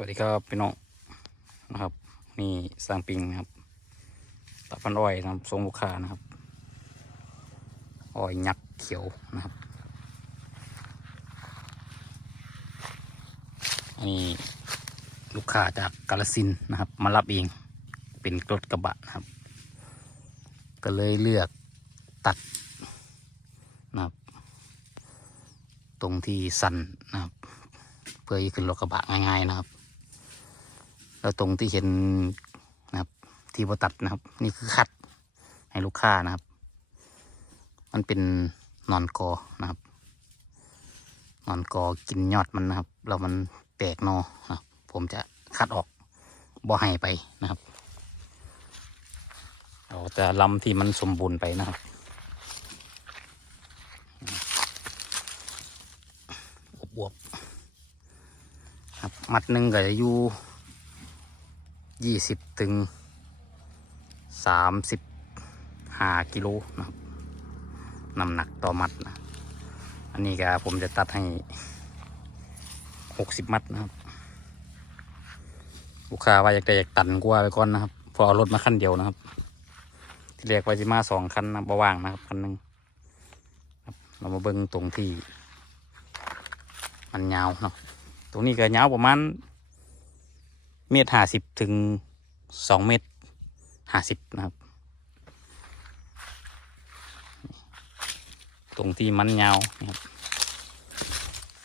วัสดีครับพี่น้องนะครับ นี่สร้างปิงนะครับตะพันอ้อยนะครับทรงลูกค้านะครับอ้อยยักษ์เขียวนะครับอันนี้ลูกค้าจากกาลสินนะครับ มารับเองเป็นรถกระบะนะครับ ก็เลยเลือกตัดนะครับ ตรงที่สันนะครับ เพื่อให้ขึ้นรถกระบะง่ายๆนะครับ แล้วตรงที่เห็นนะครับที่บตัดนะครับ นี่คือคัดให้ลูกค้านะครับ มันเป็นนอนกอนะครับ นอนกอกินยอดมันนะครับแล้วมันแตกนอนะผมจะคัดออกบ่ให้ไปนะครับเอาแต่ลำที่มันสมบูรณ์ไปนะครับบวบๆครับมัดหนึ่งก็จะอยู่ ยี่สิบถึงสามสิบห้ากิโลนะครับน้ำหนักต่อมัดนะ อันนี้ก็ผมจะตัดให้หกสิบมัดนะครับ ลูกค้าว่าอยากได้อยากตันกว่าไปก่อนนะครับพอเอารถมาคันเดียวนะครับ ที่เรียกว่าจะมาสองคันนะบว่างนะครับคันหนึ่งเรามาเบิ้งตรงที่ มันยาวเนาะตรงนี้ก็ยาวประมาณ เมตรห้าสิบถึงสองเมตรห้าสิบนะครับ ตรงที่มันยาวนะครับ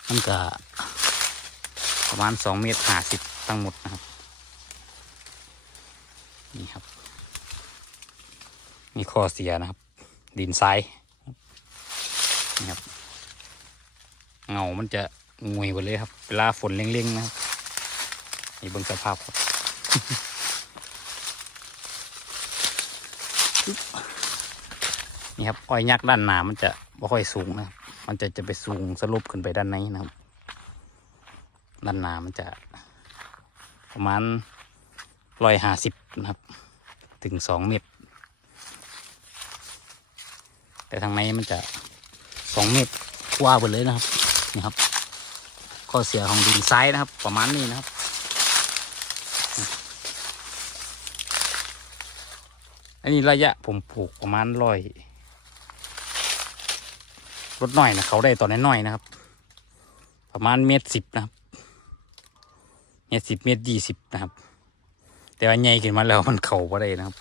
มันก็ประมาณสองเมตรห้าสิบทั้งหมดนะครับ นี่ครับ มีข้อเสียนะครับ ดินทรายนี่ครับเงามันจะงวยหมดเลยครับ เวลาฝนเร่งๆนะครับ นี่เบิ่งสภาพครับนี่ครับอ้อยยักษ์ด้านหน้ามันจะไม่ค่อยสูงนะครับมันจะจะไปสูงสรุปขึ้นไปด้านในนะครับ ด้านหน้ามันจะ ประมาณร้อยห้าสิบนะครับ ถึงสองเมตร แต่ทางในมันจะสองเมตรกว่าไปเลยนะครับนี่ครับ ข้อเสียของดินทรายนะครับ ประมาณนี้นะครับ อันนี้ระยะผมปลูกประมาณร้อยรถหน่อยนะเขาได้ตอนน้อยๆนะครับ ประมาณเมตรสิบนะครับเมตรสิบเมตรยี่สิบนะครับ แต่ว่าใหญ่ขึ้นมาแล้วมันเข่าไม่ได้นะครับ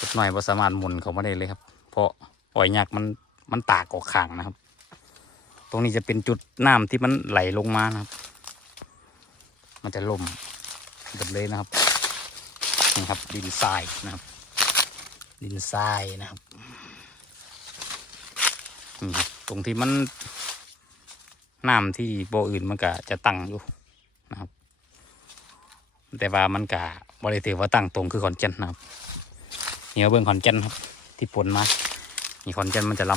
รถหน่อยว่าสามารถหมุนเขาไม่ได้เลยครับ เพราะอ้อยยักมันมันตากออกข้างนะครับ ตรงนี้จะเป็นจุดน้ำที่มันไหลลงมานะครับ มันจะล่มแบบเลยนะครับนี่ครับดินทรายนะครับ ดินทรายนะครับตรงที่มันน้ำที่โบอื่นมันก็จะตั้งอยู่นะครับ แต่ว่ามันก็บริถือว่าตั้งตรงคือขอนแก่นนะครับเนี่เอาเบื้องขอนแก่นครับ ที่ปนมานี่ขอนแก่นมันจะล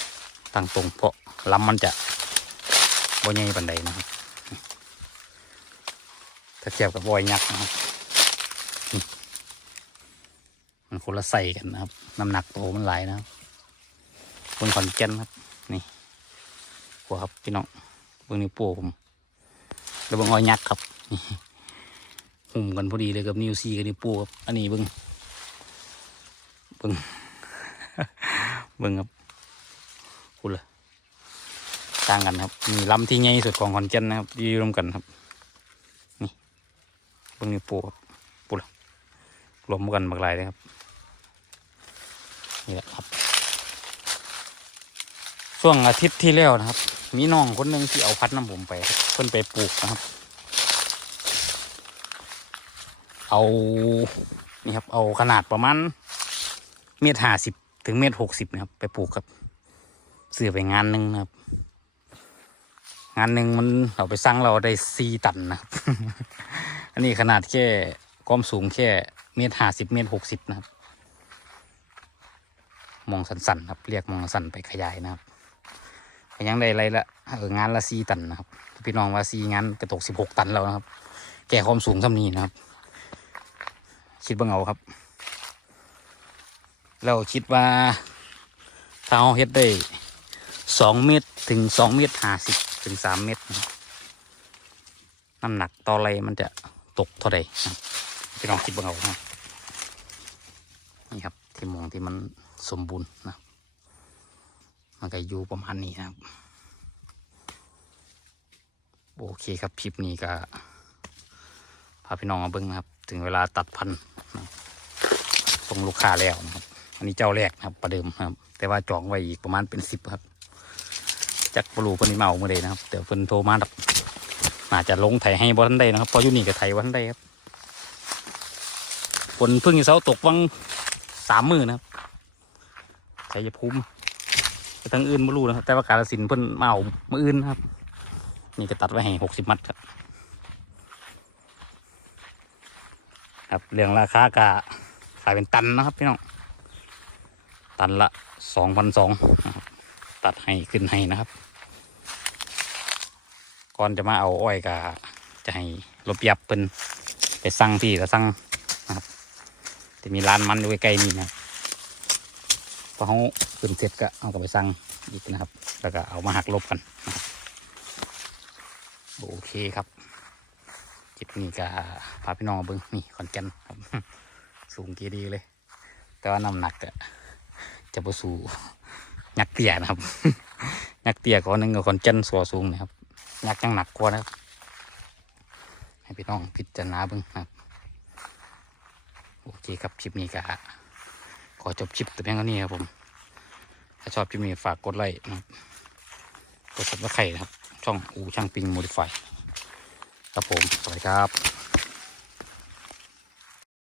ำตั้งตรง เพราะลำมันจะบ่ใหญ่ปันใดนะครับถ้าเทียบกับบอยยักษ์นะครับ มันคนละใส่กันนะครับ น้ำหนักโตมันหลายนะครับบนขอนแก่นครับ นี่ปัวครับพี่น้องเบื้องนี้ปัวผมแล้วเบื้องอ้อยยักษ์ครับนี่หุ่มกันพอดีเลยกับนิวซีกับนิวปูครับ อันนี้เบื้องเบื้องเบื้องครับคุณละต่างกันครับมีลำที่ใหญ่สุดของขอนแก่นนะครับอยู่รวมกันครับ นี่เบิ่งนี่ปูครับ รวมกันบากลายเลยครับนี่แหละครับ ช่วงอาทิตย์ที่แล้วนะครับ มีน้องคนหนึ่งที่เอาพัดน้ำผมไปเพิ่นไปปลูกนะครับ เอานี่ครับ เอาขนาดประมาณเมตรห้าสิบถึงเมตรหกสิบนะครับ ไปปลูกครับเสือไปงานหนึ่งนะครับ งานหนึ่งมันเอาไปสั่งเราได้สี่ตันนะครับ อันนี้ขนาดแค่ ความสูงแค่เมตรห้าสิบเมตรหกสิบนะครับ มองสันๆครับ เรียกมองสันไปขยายนะครับยังได้ไรละเอองานละสี่ตันนะครับพี่น้องว่าสี่งานกระตกสิบหกตันแล้วนะครับ แก่ความสูงเท่านี้นะครับ คิดบ้างเอาครับแล้วคิดว่าถ้าเฮ็ดได้สองเมตรถึงสองเมตรห้าสิบถึงสามเมตร น้ำหนักต่อไรมันจะตกเท่าใดนะครับ พี่น้องคิดเบ้างเอานะครับนี่ครับที่มองที่มันสมบูรณ์นะ มันก็อยู่ประมาณนี้นะครับ โอเคครับคลิปนี้ก็พาพี่น้องมาเบิ้งนะครับ ถึงเวลาตัดพันธุ์นะครับส่งลูกค้าแล้วนะครับ อันนี้เจ้าแรกนะครับ ประเดิมครับ แต่ว่าจองไว้อีกประมาณเป็นสิบครับจากปลูกคนนี้มาเอาเมื่อใดนะครับเดี๋ยวเพิ่นโทรมาครับน่าจะลงไถให้บ่ทันได้นะครับเพราะอยู่นี่ก็ไถบ่ทันได้ครับ ฝนเพิ่งจะเสาตกวังสามมือนะครับชัยภูมิไปทางอื่นไม่รู้นะครับ แต่ว่ากาลสินเพิ่นมาเอามืออื่นนะครับ นี่จะตัดไว้ให้หกสิบมัดครับครับเรื่องราคากะขายเป็นตันนะครับพี่น้องตันละสองพันสองตัดให้ขึ้นให้นะครับ ก่อนจะมาเอาอ้อยกะจะให้รบยับเป็นไปสั่งพี่ก็สั่ง จะมีร้านมันอยู่ใกล้ๆนี่นะพอเขาขึ้นเสร็จก็เอากลับไปสั่งอีกนะครับ แล้วก็เอามาหักลบกันนะโอเคครับคลิปนี้ก็พาพี่น้องมาเบิ้งนี่ขอนแก่นครับ สูงกีดีเลย แต่ว่าน้ำหนักอะจะประสูยักเตี้ยนะครับยักเตี้ยกว่าหนึงกับขอนแก่นสัวสูงนะครับยักยังหนักกว่านะครับให้พี่น้องพิจารณาเบิ้งนะครับ โอเคครับคลิปนี้ก็ขอจบคลิปแต่เพียงเท่านี้ครับผม ถ้าชอบคลิปนี้ฝากกดไลค์นะครับกดซับสไครต์นะครับ ช่องอูช่างปิงโมดิฟายครับผมสวัสดีครับ